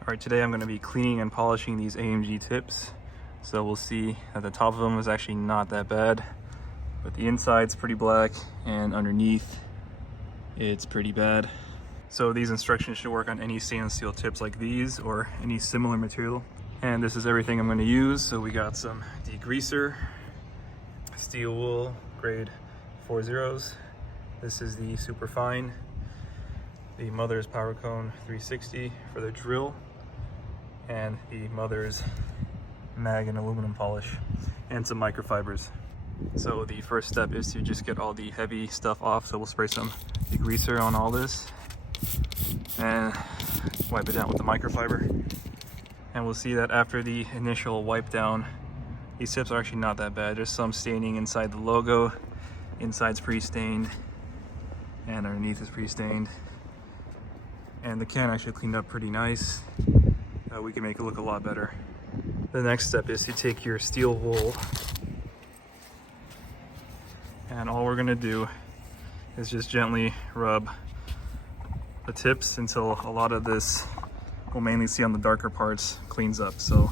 All right, today I'm going to be cleaning and polishing these AMG tips. So we'll see that the top of them is actually not that bad, but the inside's pretty black and underneath it's pretty bad. So these instructions should work on any stainless steel tips like these or any similar material. And this is everything I'm going to use. So we got some degreaser, steel wool grade 40s. This is the super fine, the Mother's Power Cone 360 for the drill, and the Mother's mag and aluminum polish, and some microfibers. So the first step is to just get all the heavy stuff off. So we'll spray some degreaser on all this and wipe it down with the microfiber. And we'll see that after the initial wipe down, these tips are actually not that bad. There's some staining inside the logo. Inside's pre-stained and underneath is pre-stained. And the can actually cleaned up pretty nice. We can make it look a lot better. The next step is to take your steel wool, and all we're gonna do is just gently rub the tips until a lot of this, we'll mainly see on the darker parts, cleans up. So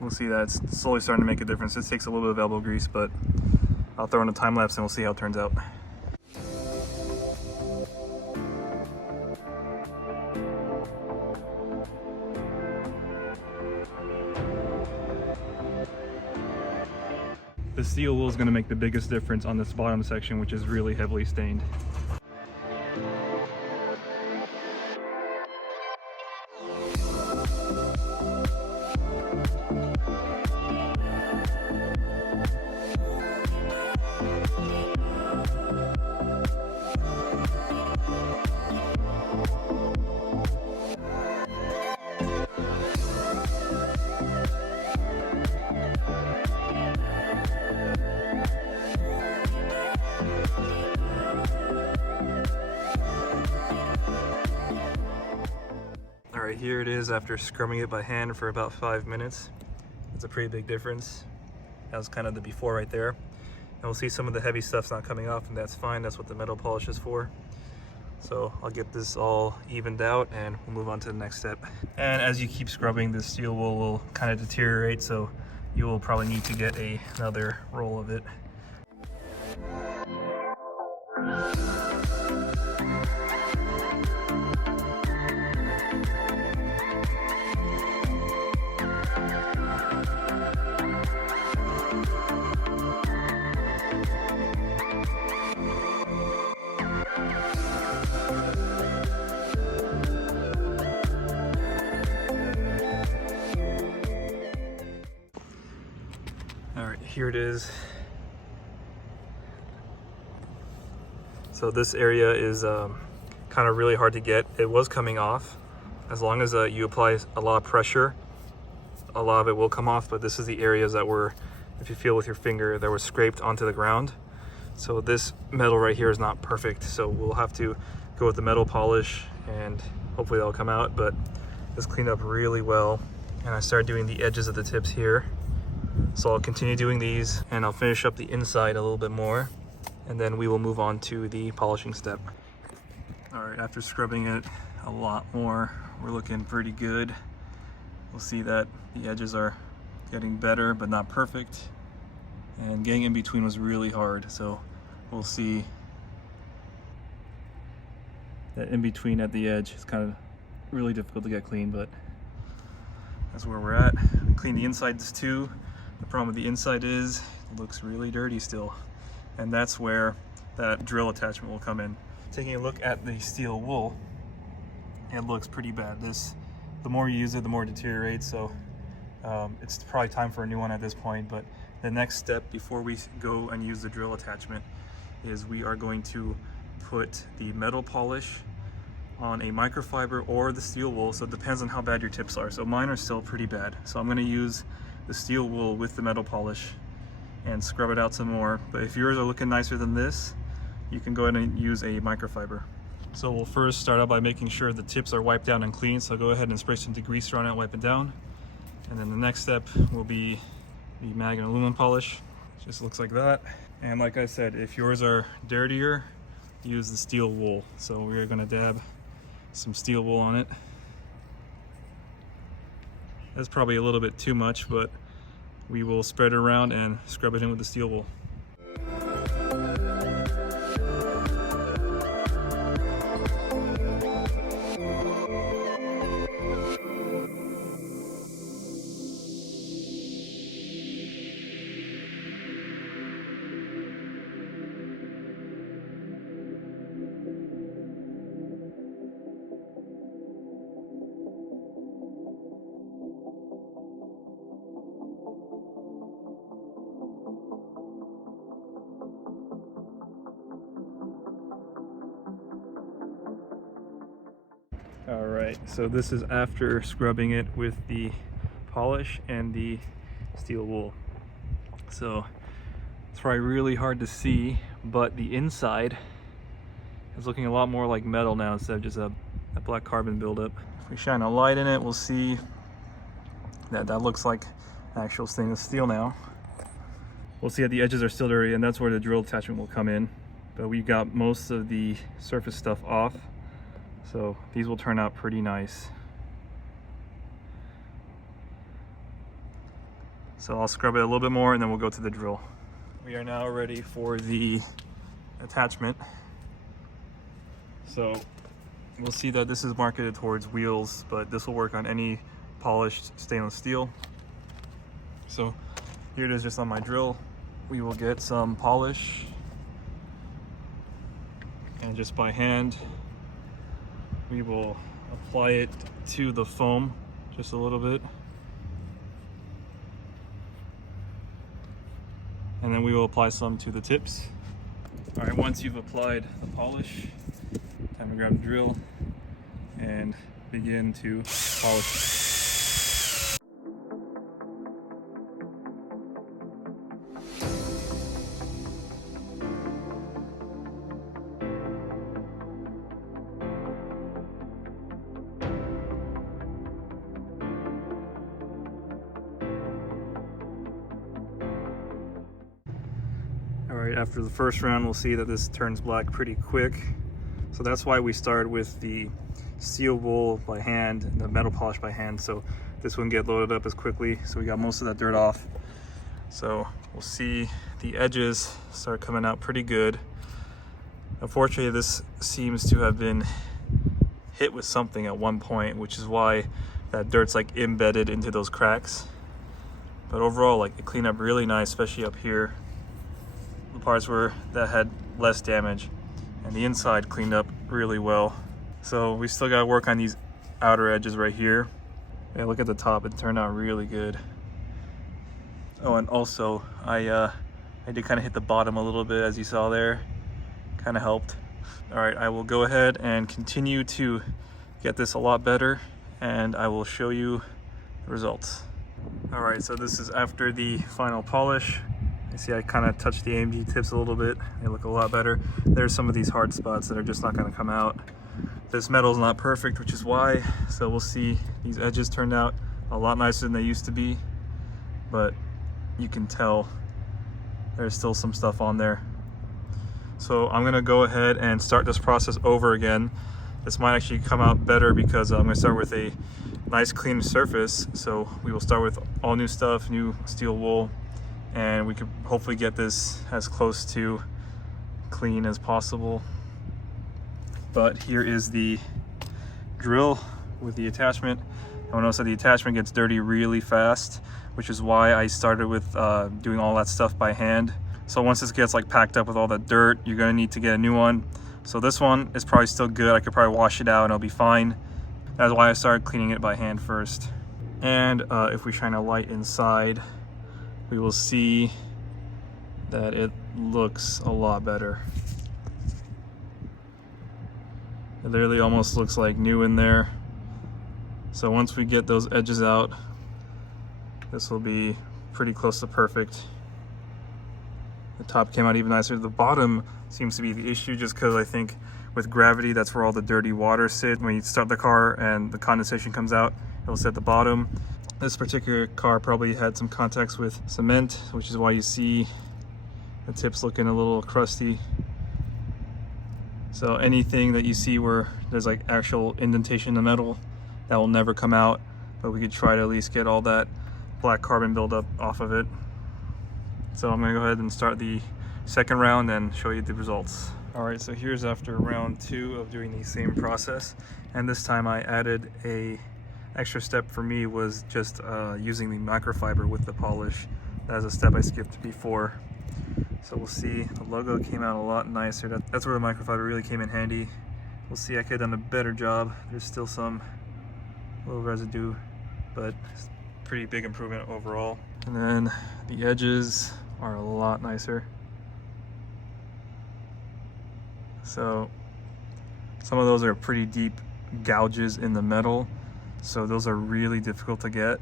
we'll see that it's slowly starting to make a difference. It takes a little bit of elbow grease, but I'll throw in a time lapse and we'll see how it turns out. The steel wool is going to make the biggest difference on this bottom section, which is really heavily stained. All right, here it is after scrubbing it by hand for about 5 minutes. It's a pretty big difference. That was kind of the before right there. And we'll see some of the heavy stuff's not coming off, and that's fine. That's what the metal polish is for. So I'll get this all evened out and we'll move on to the next step. And as you keep scrubbing, the steel wool will kind of deteriorate, so you will probably need to get another roll of it. All right, here it is. So this area is kind of really hard to get. It was coming off. As long as you apply a lot of pressure, a lot of it will come off, but this is the areas that were, if you feel with your finger, that were scraped onto the ground. So this metal right here is not perfect, so we'll have to go with the metal polish and hopefully that'll come out, but this cleaned up really well. And I started doing the edges of the tips here. So I'll continue doing these and I'll finish up the inside a little bit more, and then we will move on to the polishing step. All right, after scrubbing it a lot more, we're looking pretty good. We'll see that the edges are getting better, but not perfect. And getting in between was really hard. So we'll see that in between at the edge is kind of really difficult to get clean, but that's where we're at. Clean the insides too. The problem with the inside is it looks really dirty still, and that's where that drill attachment will come in. Taking a look at the steel wool, it looks pretty bad. The more you use it, the more it deteriorates, so it's probably time for a new one at this point. But the next step before we go and use the drill attachment is we are going to put the metal polish on a microfiber or the steel wool, so it depends on how bad your tips are. So mine are still pretty bad, so I'm going to use the steel wool with the metal polish and scrub it out some more. But if yours are looking nicer than this, you can go ahead and use a microfiber. So we'll first start out by making sure the tips are wiped down and clean. So go ahead and spray some degreaser on it, wipe it down. And then the next step will be the mag and aluminum polish. Just looks like that. And like I said, if yours are dirtier, use the steel wool. So we're gonna dab some steel wool on it. That's probably a little bit too much, but we will spread it around and scrub it in with the steel wool. All right, so this is after scrubbing it with the polish and the steel wool. So it's probably really hard to see, but the inside is looking a lot more like metal now instead of just a black carbon buildup. If we shine a light in it, we'll see that that looks like actual stainless steel now. We'll see that the edges are still dirty, and that's where the drill attachment will come in. But we got most of the surface stuff off. So these will turn out pretty nice. So I'll scrub it a little bit more and then we'll go to the drill. We are now ready for the attachment. So we'll see that this is marketed towards wheels, but this will work on any polished stainless steel. So here it is just on my drill. We will get some polish and just by hand we will apply it to the foam just a little bit, and then we will apply some to the tips. All right, once you've applied the polish, time to grab the drill and begin to polish. Alright, after the first round, we'll see that this turns black pretty quick. So that's why we started with the steel wool by hand and the metal polish by hand, so this wouldn't get loaded up as quickly. So we got most of that dirt off. So we'll see the edges start coming out pretty good. Unfortunately, this seems to have been hit with something at one point, which is why that dirt's like embedded into those cracks. But overall, like, it cleaned up really nice, especially up here. The parts that had less damage, and the inside cleaned up really well. So we still got to work on these outer edges right here. Yeah, look at the top, it turned out really good. Oh, and also I did kind of hit the bottom a little bit, as you saw there. Kind of helped. All right, I will go ahead and continue to get this a lot better, and I will show you the results. All right, so this is after the final polish. You see I kind of touched the AMG tips a little bit. They look a lot better. There's some of these hard spots that are just not going to come out. This metal is not perfect, which is why. So we'll see. These edges turned out a lot nicer than they used to be, but you can tell there's still some stuff on there. So I'm going to go ahead and start this process over again. This might actually come out better because I'm going to start with a nice clean surface. So we will start with all new stuff, new steel wool, and we could hopefully get this as close to clean as possible. But here is the drill with the attachment. I notice that the attachment gets dirty really fast, which is why I started with doing all that stuff by hand. So once this gets like packed up with all that dirt, you're gonna need to get a new one. So this one is probably still good. I could probably wash it out and it'll be fine. That's why I started cleaning it by hand first. And if we shine a light inside, we will see that it looks a lot better. It literally almost looks like new in there. So once we get those edges out, this will be pretty close to perfect. The top came out even nicer. The bottom seems to be the issue, just because I think with gravity, that's where all the dirty water sits. When you start the car and the condensation comes out, it'll sit at the bottom. This particular car probably had some contacts with cement, which is why you see The tip's looking a little crusty. So anything that you see where there's like actual indentation in the metal, that will never come out, but we could try to at least get all that black carbon buildup off of it. So I'm gonna go ahead and start the second round and show you the results. All right, so here's after round 2 of doing the same process, and this time I added a extra step. For me was just using the microfiber with the polish. That's a step I skipped before. So we'll see, the logo came out a lot nicer. That's where the microfiber really came in handy. We'll see, I could have done a better job. There's still some little residue, but pretty big improvement overall. And then the edges are a lot nicer. So some of those are pretty deep gouges in the metal, so those are really difficult to get.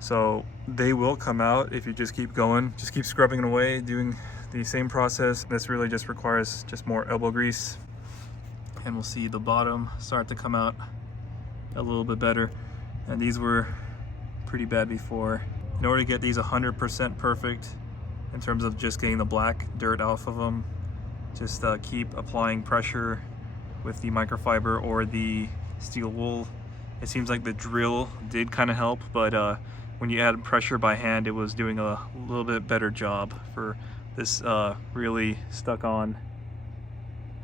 So they will come out if you just keep going, just keep scrubbing it away, doing the same process. This really just requires just more elbow grease. And we'll see the bottom start to come out a little bit better. And these were pretty bad before. In order to get these 100% perfect in terms of just getting the black dirt off of them, just keep applying pressure with the microfiber or the steel wool. It seems like the drill did kind of help, but when you add pressure by hand, it was doing a little bit better job for this really stuck on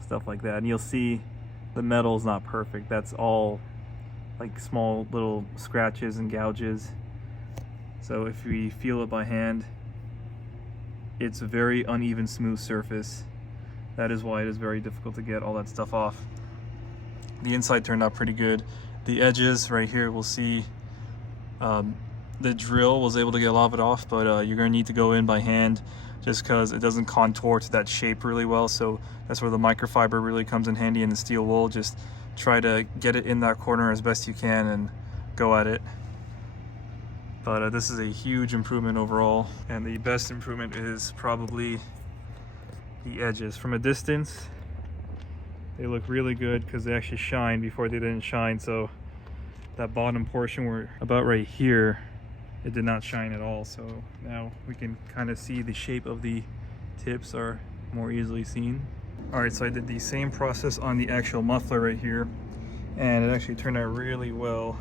stuff like that. And you'll see the metal's not perfect. That's all like small little scratches and gouges. So if we feel it by hand, it's a very uneven, smooth surface. That is why it is very difficult to get all that stuff off. The inside turned out pretty good. The edges right here, we'll see the drill was able to get a lot of it off, but you're going to need to go in by hand just because it doesn't contour to that shape really well. So that's where the microfiber really comes in handy, and the steel wool. Just try to get it in that corner as best you can and go at it. But this is a huge improvement overall, and the best improvement is probably the edges. From a distance, they look really good because they actually shine before they didn't shine. So that bottom portion, were about right here, it did not shine at all. So now we can kind of see the shape of the tips are more easily seen. All right, so I did the same process on the actual muffler right here, and it actually turned out really well.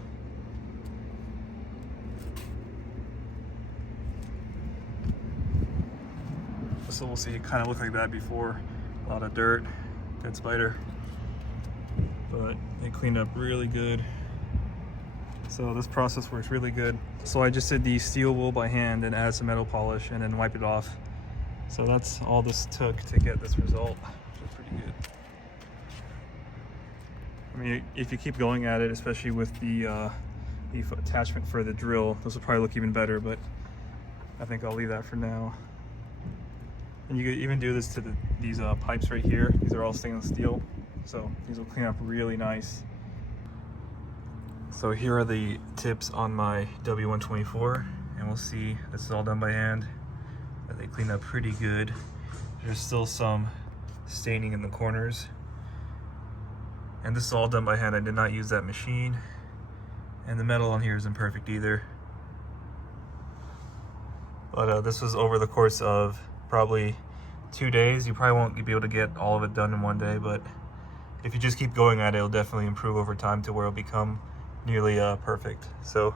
So we'll see, it kind of looked like that before. A lot of dirt, good spider, but it cleaned up really good. So this process works really good. So I just did the steel wool by hand and added some metal polish and then wipe it off. So that's all this took to get this result, which is pretty good. I mean, if you keep going at it, especially with the attachment for the drill, this will probably look even better, but I think I'll leave that for now. And you could even do this to these pipes right here. These are all stainless steel, so these will clean up really nice. So here are the tips on my W124, and we'll see, this is all done by hand. They cleaned up pretty good. There's still some staining in the corners. And this is all done by hand. I did not use that machine. And the metal on here isn't perfect either. But this was over the course of probably 2 days. You probably won't be able to get all of it done in one day, but if you just keep going at it, it'll definitely improve over time to where it'll become nearly perfect. So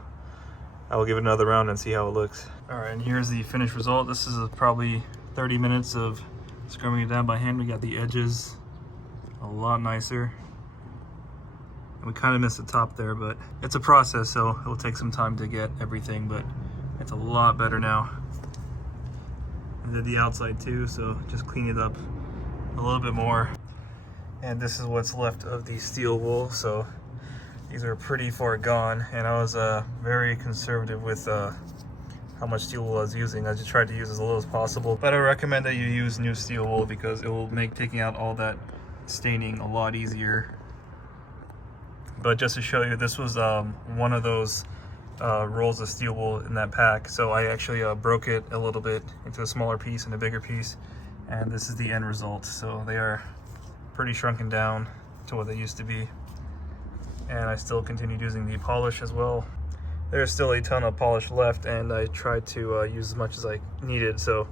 I will give it another round and see how it looks. All right, and here's the finished result. This is probably 30 minutes of scrubbing it down by hand. We got the edges a lot nicer. And we kind of missed the top there, but it's a process, so it'll take some time to get everything, but it's a lot better now. I did the outside too, so just clean it up a little bit more. And this is what's left of the steel wool. So these are pretty far gone, and I was very conservative with how much steel wool I was using. I just tried to use as little as possible, but I recommend that you use new steel wool because it will make taking out all that staining a lot easier. But just to show you, this was one of those rolls of steel wool in that pack. So I actually broke it a little bit into a smaller piece and a bigger piece, and this is the end result. So they are pretty shrunken down to what they used to be, and I still continued using the polish as well. There's still a ton of polish left, and I tried to use as much as I needed. So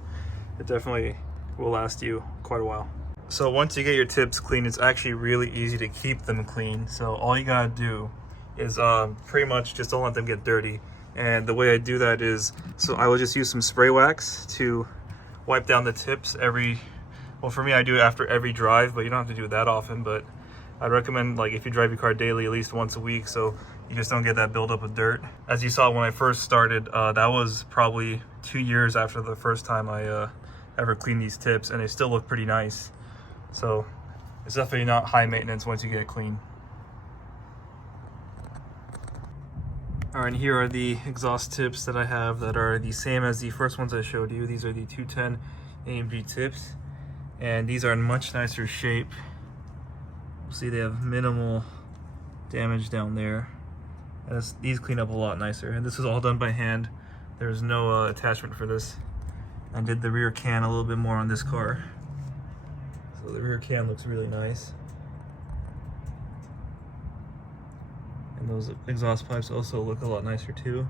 it definitely will last you quite a while. So once you get your tips clean, it's actually really easy to keep them clean. So all you gotta do is pretty much just don't let them get dirty. And the way I do that is, so I will just use some spray wax to wipe down the tips well, for me, I do it after every drive, but you don't have to do it that often. But I'd recommend, like, if you drive your car daily, at least once a week, so you just don't get that buildup of dirt. As you saw when I first started, that was probably 2 years after the first time I ever cleaned these tips, and they still look pretty nice. So it's definitely not high maintenance once you get it clean. All right, and here are the exhaust tips that I have that are the same as the first ones I showed you. These are the 210 AMG tips, and these are in much nicer shape. See, they have minimal damage down there, and these clean up a lot nicer. And this was all done by hand. There's no attachment for this. I did the rear can a little bit more on this car, so the rear can looks really nice. And those exhaust pipes also look a lot nicer too.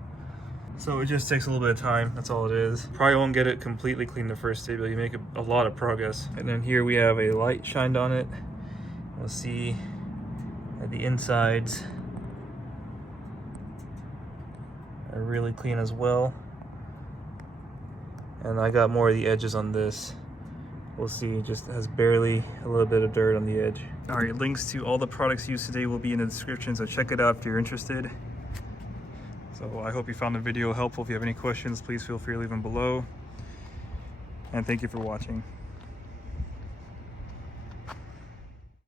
So it just takes a little bit of time, that's all it is. Probably won't get it completely clean the first day, but you make a lot of progress. And then here we have a light shined on it. You'll see that the insides are really clean as well. And I got more of the edges on this. We'll see, it just has barely a little bit of dirt on the edge. All right, links to all the products used today will be in the description, so check it out if you're interested. So I hope you found the video helpful. If you have any questions, please feel free to leave them below. And thank you for watching.